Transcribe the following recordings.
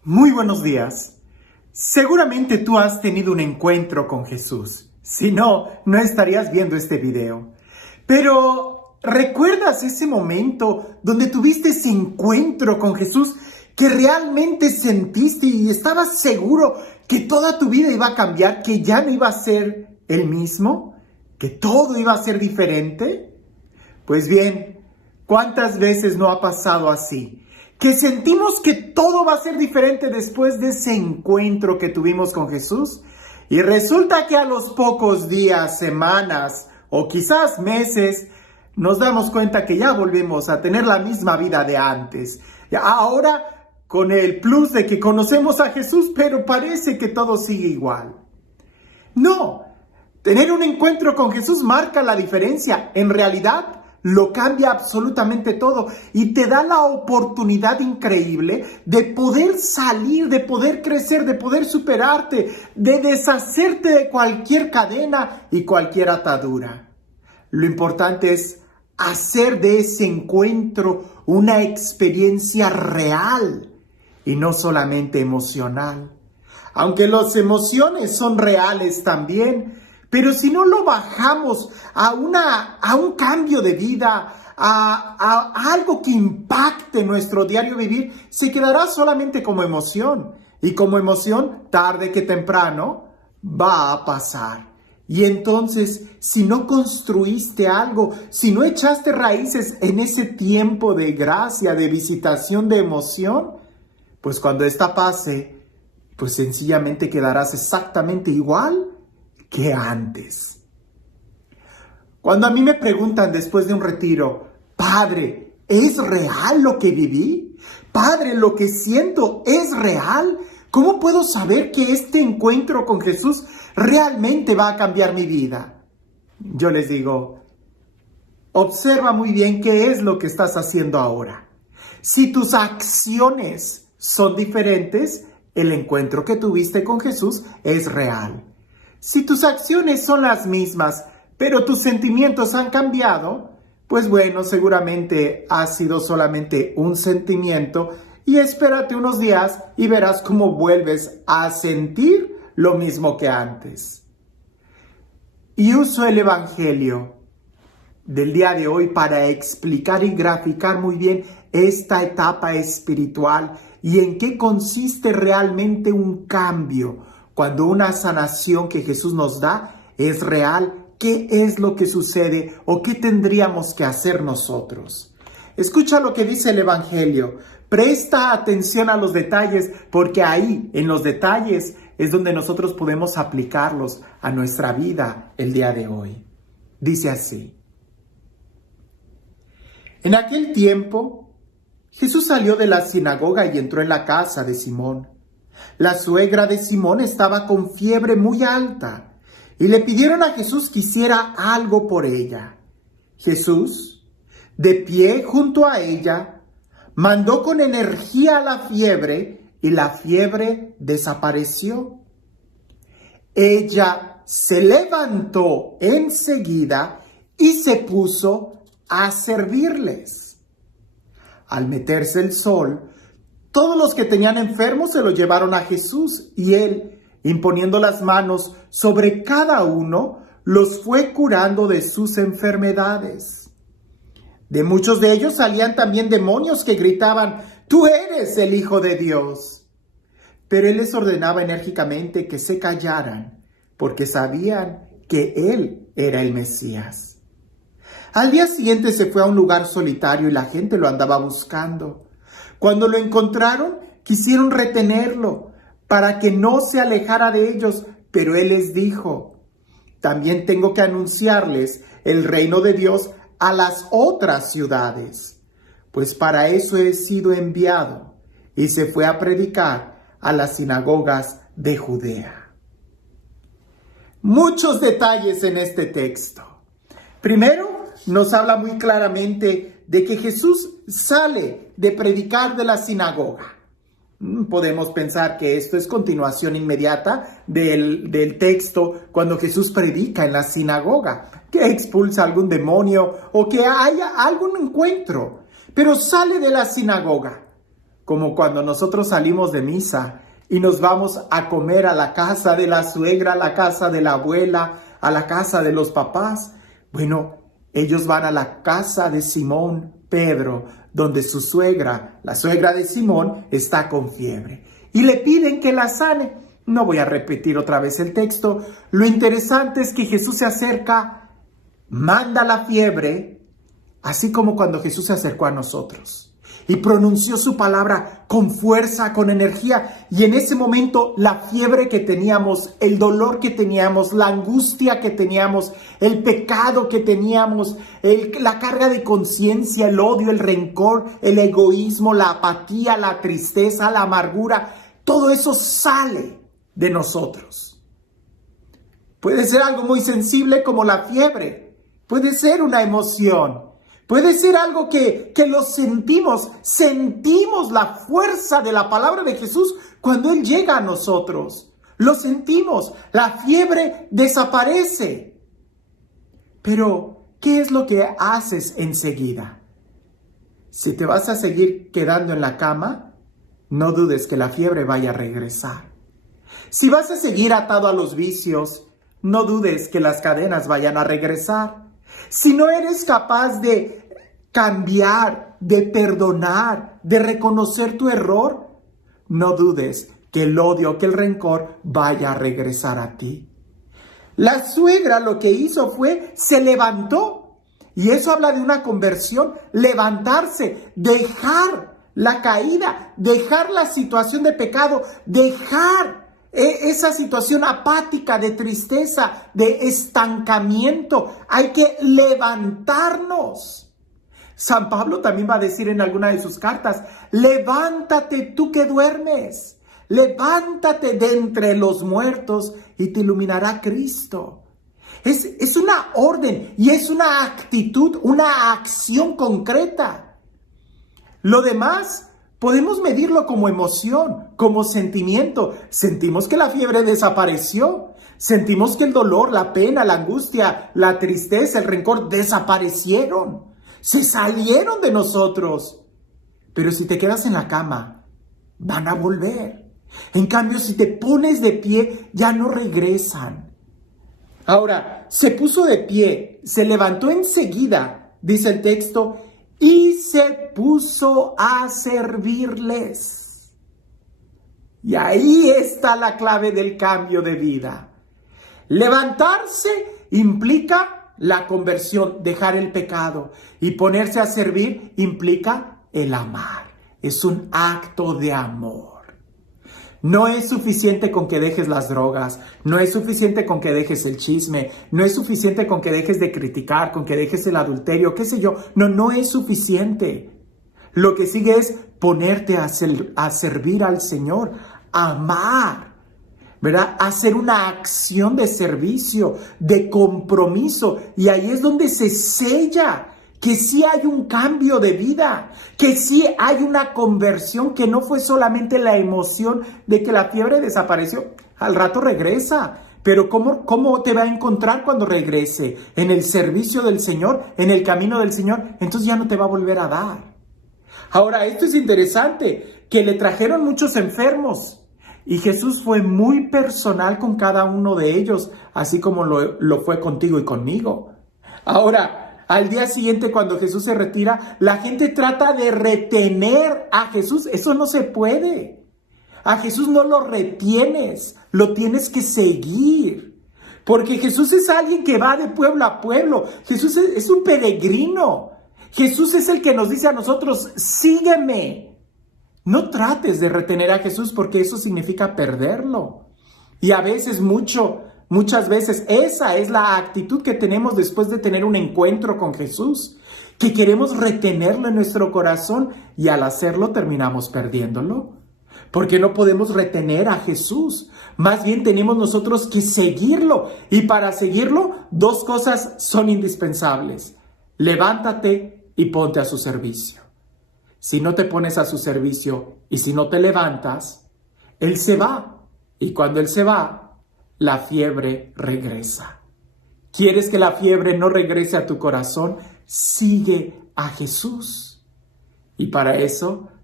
Muy buenos días. Seguramente tú has tenido un encuentro con Jesús. Si no, no estarías viendo este video. Pero, ¿recuerdas ese momento donde tuviste ese encuentro con Jesús que realmente sentiste y estabas seguro que toda tu vida iba a cambiar, que ya no iba a ser el mismo, que todo iba a ser diferente? Pues bien, ¿cuántas veces no ha pasado así? Que sentimos que todo va a ser diferente después de ese encuentro que tuvimos con Jesús. Y resulta que a los pocos días, semanas o quizás meses, nos damos cuenta que ya volvemos a tener la misma vida de antes. Ahora con el plus de que conocemos a Jesús, pero parece que todo sigue igual. No, tener un encuentro con Jesús marca la diferencia. En realidad, lo cambia absolutamente todo y te da la oportunidad increíble de poder salir, de poder crecer, de poder superarte, de deshacerte de cualquier cadena y cualquier atadura. Lo importante es hacer de ese encuentro una experiencia real y no solamente emocional. Aunque las emociones son reales también, pero si no lo bajamos a un cambio de vida, a algo que impacte nuestro diario vivir, se quedará solamente como emoción. Y como emoción, tarde que temprano, va a pasar. Y entonces, si no construiste algo, si no echaste raíces en ese tiempo de gracia, de visitación, de emoción, pues cuando esta pase, pues sencillamente quedarás exactamente igual que antes. Cuando a mí me preguntan después de un retiro, Padre, ¿es real lo que viví? Padre, ¿lo que siento es real? ¿Cómo puedo saber que este encuentro con Jesús realmente va a cambiar mi vida? Yo les digo, observa muy bien qué es lo que estás haciendo ahora. Si tus acciones son diferentes, el encuentro que tuviste con Jesús es real. Si tus acciones son las mismas, pero tus sentimientos han cambiado, pues bueno, seguramente ha sido solamente un sentimiento y espérate unos días y verás cómo vuelves a sentir lo mismo que antes. Y uso el Evangelio del día de hoy para explicar y graficar muy bien esta etapa espiritual y en qué consiste realmente un cambio. Cuando una sanación que Jesús nos da es real, ¿qué es lo que sucede o qué tendríamos que hacer nosotros? Escucha lo que dice el Evangelio. Presta atención a los detalles, porque ahí, en los detalles, es donde nosotros podemos aplicarlos a nuestra vida el día de hoy. Dice así. En aquel tiempo, Jesús salió de la sinagoga y entró en la casa de Simón. La suegra de Simón estaba con fiebre muy alta y le pidieron a Jesús que hiciera algo por ella. Jesús, de pie junto a ella, mandó con energía a la fiebre y la fiebre desapareció. Ella se levantó enseguida y se puso a servirles. Al meterse el sol, todos los que tenían enfermos se los llevaron a Jesús y él, imponiendo las manos sobre cada uno, los fue curando de sus enfermedades. De muchos de ellos salían también demonios que gritaban, «Tú eres el Hijo de Dios». Pero él les ordenaba enérgicamente que se callaran, porque sabían que él era el Mesías. Al día siguiente se fue a un lugar solitario y la gente lo andaba buscando. Cuando lo encontraron, quisieron retenerlo para que no se alejara de ellos, pero él les dijo, también tengo que anunciarles el reino de Dios a las otras ciudades, pues para eso he sido enviado, y se fue a predicar a las sinagogas de Judea. Muchos detalles en este texto. Primero, nos habla muy claramente de que Jesús sale de predicar de la sinagoga. Podemos pensar que esto es continuación inmediata del texto cuando Jesús predica en la sinagoga, que expulsa algún demonio o que haya algún encuentro, pero sale de la sinagoga. como cuando nosotros salimos de misa y nos vamos a comer a la casa de la suegra, a la casa de la abuela, a la casa de los papás. Bueno, ellos van a la casa de Simón Pedro, donde su suegra, la suegra de Simón, está con fiebre. Y le piden que la sane. No voy a repetir otra vez el texto. Lo interesante es que Jesús se acerca, manda la fiebre, así como cuando Jesús se acercó a nosotros y pronunció su palabra con fuerza, con energía. Y en ese momento la fiebre que teníamos, el dolor que teníamos, la angustia que teníamos, el pecado que teníamos, la carga de conciencia, el odio, el rencor, el egoísmo, la apatía, la tristeza, la amargura, todo eso sale de nosotros. Puede ser algo muy sensible como la fiebre, puede ser una emoción. Puede ser algo que lo sentimos la fuerza de la palabra de Jesús cuando Él llega a nosotros. Lo sentimos, la fiebre desaparece. Pero, ¿qué es lo que haces enseguida? Si te vas a seguir quedando en la cama, no dudes que la fiebre vaya a regresar. Si vas a seguir atado a los vicios, no dudes que las cadenas vayan a regresar. Si no eres capaz de cambiar, de perdonar, de reconocer tu error, no dudes que el odio, que el rencor vaya a regresar a ti. La suegra lo que hizo fue, se levantó. Y eso habla de una conversión, levantarse, dejar la caída, dejar la situación de pecado, dejar esa situación apática, de tristeza, de estancamiento. Hay que levantarnos. San Pablo también va a decir en alguna de sus cartas, levántate tú que duermes, levántate de entre los muertos y te iluminará Cristo. Es una orden y es una actitud, una acción concreta. Lo demás podemos medirlo como emoción, como sentimiento. Sentimos que la fiebre desapareció. Sentimos que el dolor, la pena, la angustia, la tristeza, el rencor desaparecieron. Se salieron de nosotros. Pero si te quedas en la cama, van a volver. En cambio, si te pones de pie, ya no regresan. Ahora, se puso de pie, se levantó enseguida, dice el texto, y se puso a servirles. Y ahí está la clave del cambio de vida. Levantarse implica la conversión, dejar el pecado, y ponerse a servir implica el amar. Es un acto de amor. No es suficiente con que dejes las drogas, no es suficiente con que dejes el chisme, no es suficiente con que dejes de criticar, con que dejes el adulterio, qué sé yo. No es suficiente. Lo que sigue es ponerte a servir al Señor, amar, ¿verdad? Hacer una acción de servicio, de compromiso, y ahí es donde se sella que sí hay un cambio de vida, que sí hay una conversión, que no fue solamente la emoción de que la fiebre desapareció. Al rato regresa, pero ¿cómo te va a encontrar cuando regrese? En el servicio del Señor, en el camino del Señor, entonces ya no te va a volver a dar. Ahora, esto es interesante, que le trajeron muchos enfermos, y Jesús fue muy personal con cada uno de ellos, así como lo fue contigo y conmigo. Ahora, al día siguiente, cuando Jesús se retira, la gente trata de retener a Jesús. Eso no se puede. A Jesús no lo retienes, lo tienes que seguir. Porque Jesús es alguien que va de pueblo a pueblo. Jesús es un peregrino. Jesús es el que nos dice a nosotros, sígueme. No trates de retener a Jesús porque eso significa perderlo. Y a veces muchas veces esa es la actitud que tenemos después de tener un encuentro con Jesús, que queremos retenerlo en nuestro corazón y al hacerlo terminamos perdiéndolo. Porque no podemos retener a Jesús, más bien tenemos nosotros que seguirlo, y para seguirlo 2 cosas son indispensables: levántate y ponte a su servicio. Si no te pones a su servicio y si no te levantas, Él se va, y cuando Él se va, la fiebre regresa. ¿Quieres que la fiebre no regrese a tu corazón? Sigue a Jesús. Y para eso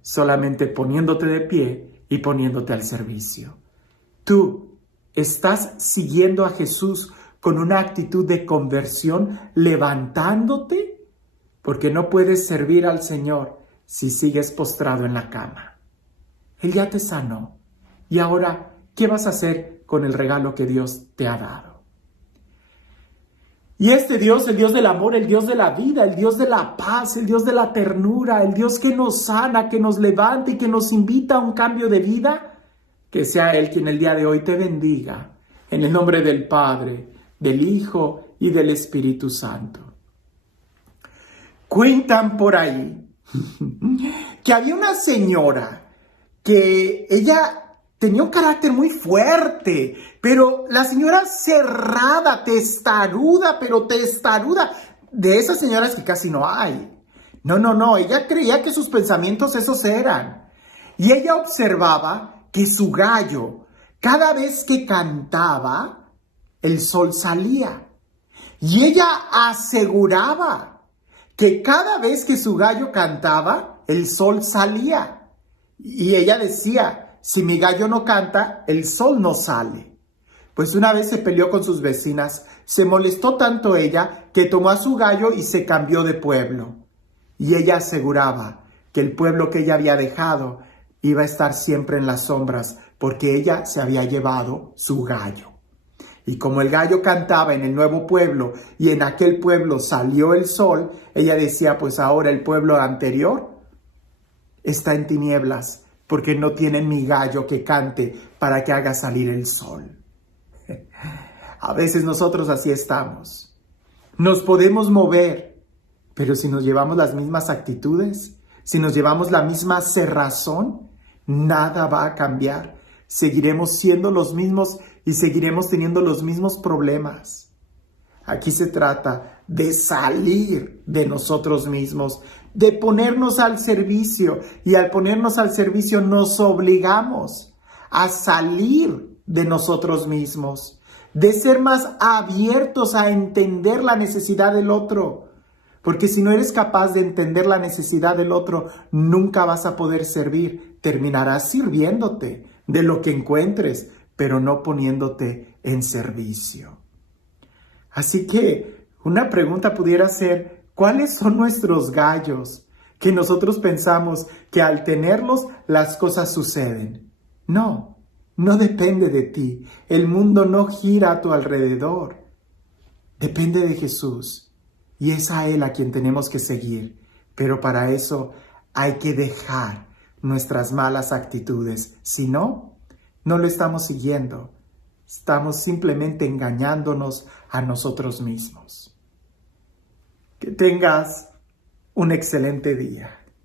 solamente poniéndote de pie y poniéndote al servicio. Tú estás siguiendo a Jesús con una actitud de conversión, levantándote, porque no puedes servir al Señor si sigues postrado en la cama. Él ya te sanó. Y ahora, ¿qué vas a hacer con el regalo que Dios te ha dado? Y este Dios, el Dios del amor, el Dios de la vida, el Dios de la paz, el Dios de la ternura, el Dios que nos sana, que nos levanta y que nos invita a un cambio de vida, que sea Él quien el día de hoy te bendiga, en el nombre del Padre, del Hijo y del Espíritu Santo. Cuentan por ahí que había una señora que ella tenía un carácter muy fuerte, pero la señora cerrada, testaruda, pero testaruda, de esas señoras que casi no hay. No, ella creía que sus pensamientos esos eran. Y ella observaba que su gallo, cada vez que cantaba, el sol salía. Y ella aseguraba que cada vez que su gallo cantaba, el sol salía. Y ella decía, si mi gallo no canta, el sol no sale. Pues una vez se peleó con sus vecinas, se molestó tanto ella que tomó a su gallo y se cambió de pueblo. Y ella aseguraba que el pueblo que ella había dejado iba a estar siempre en las sombras porque ella se había llevado su gallo. Y como el gallo cantaba en el nuevo pueblo y en aquel pueblo salió el sol, ella decía, pues ahora el pueblo anterior está en tinieblas porque no tienen mi gallo que cante para que haga salir el sol. A veces nosotros así estamos. Nos podemos mover, pero si nos llevamos las mismas actitudes, si nos llevamos la misma cerrazón, nada va a cambiar. Seguiremos siendo los mismos y seguiremos teniendo los mismos problemas. Aquí se trata de salir de nosotros mismos, de ponernos al servicio. Y al ponernos al servicio nos obligamos a salir de nosotros mismos, de ser más abiertos a entender la necesidad del otro. Porque si no eres capaz de entender la necesidad del otro, nunca vas a poder servir. Terminarás sirviéndote de lo que encuentres, pero no poniéndote en servicio. Así que una pregunta pudiera ser, ¿cuáles son nuestros gallos que nosotros pensamos que al tenerlos las cosas suceden? No depende de ti. El mundo no gira a tu alrededor. Depende de Jesús. Y es a Él a quien tenemos que seguir. Pero para eso hay que dejar nuestras malas actitudes. Si no, no lo estamos siguiendo. Estamos simplemente engañándonos a nosotros mismos. Que tengas un excelente día.